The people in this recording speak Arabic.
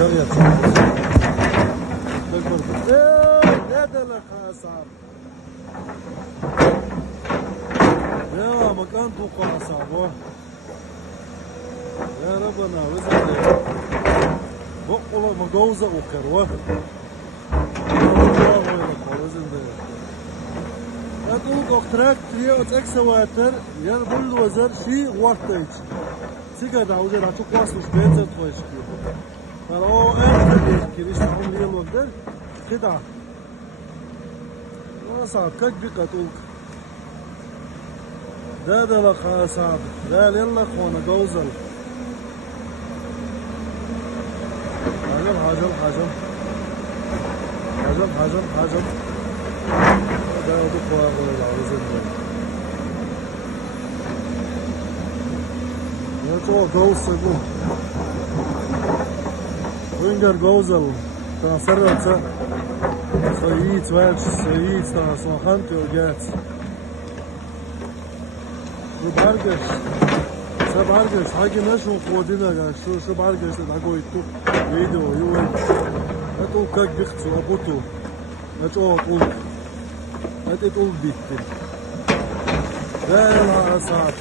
دغيا يا دلك يا صاحب يا مكان توقع صاحب يا ربنا وزن بقول مجوزة وكروه أدوك أختراك تريا أتأكسا واتر يربل وزر شي وارتايش سيجا داوزر هاتو قواس مش بيتر تويش كيو فرأو أنت كيريش تحوم ليه الوقدر كده ما صعب كاك بيقى تقولك ده لك صعب ده يلا خوانا جوزل حاجم ده يدوك واغل العوزين يتوى جوزل وينجر جوزل تنصرت سييت واتش سييت تنصنخنتي وجات سبارجش حاجة نشو قودنا شو بارجش تدعقو يتوك يدو يوين هتقول كاك بيختو أبوتو هتقول هتقول بيتي لا يا صعب